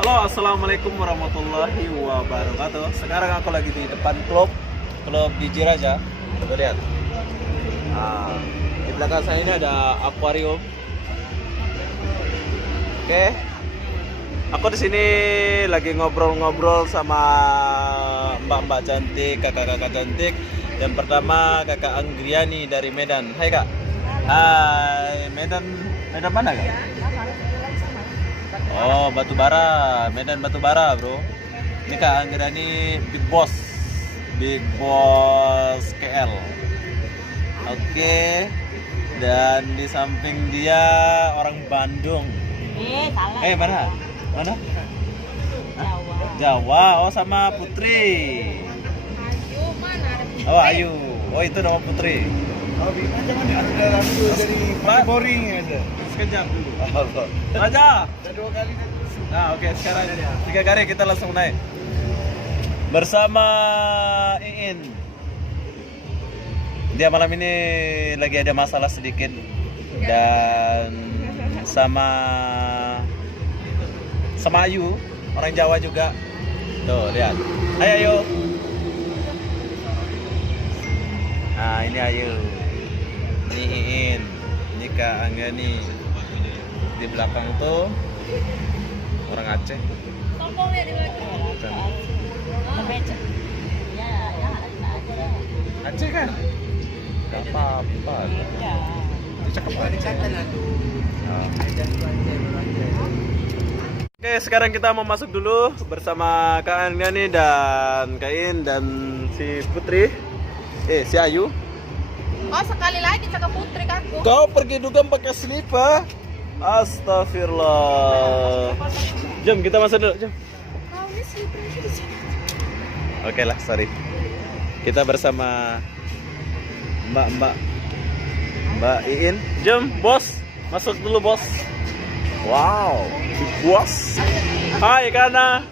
Halo, assalamualaikum warahmatullahi wabarakatuh. Sekarang aku lagi di depan klub di Jiraja. Tuh lihat. Di belakang saya ini ada akuarium. Oke. Aku di sini lagi ngobrol-ngobrol sama mbak-mbak cantik, kakak-kakak cantik. Yang pertama kakak Anggriani dari Medan. Hai kak. Hai, Medan mana kak? Oh, Batubara, Medan Batubara, bro. Ini Kak Anggriani Big Boss KL. Oke. Dan di samping dia orang Bandung. Salah. Mana? Mana? Jawa. Jawa. Oh, sama Putri. Ayu mana? Oh, Ayu. Oh, itu nama Putri. Oh, jangan ada langsung dari boring aja. Sekejap dulu. Aja. Udah 2 kali tadi. Nah, oke, sekarang 3 kali kita langsung naik. Bersama Iin. Dia malam ini lagi ada masalah sedikit dan sama Ayu, orang Jawa juga. Tuh, lihat. Ayo. Nah, ini Ayu. Ini Iin. Ini Kak Anggriani. Di belakang tuh orang Aceh. Sombong ya di belakang. Aceh kan? Gak apa-apa. Itu cakep banget. Oke, sekarang kita mau masuk dulu bersama Kak Anggriani dan Kain dan si Putri. Si Ayu. Oh, sekali lagi cakap Putri kakku. Kau pergi dugem pakai slipper. Astagfirullah. Jom kita masuk dulu, jom. Kau ini slippernya di sini. Oke lah, sorry. Kita bersama Mbak Iin. Jom, bos. Masuk dulu, bos. Wow, bos. Hai, Kana.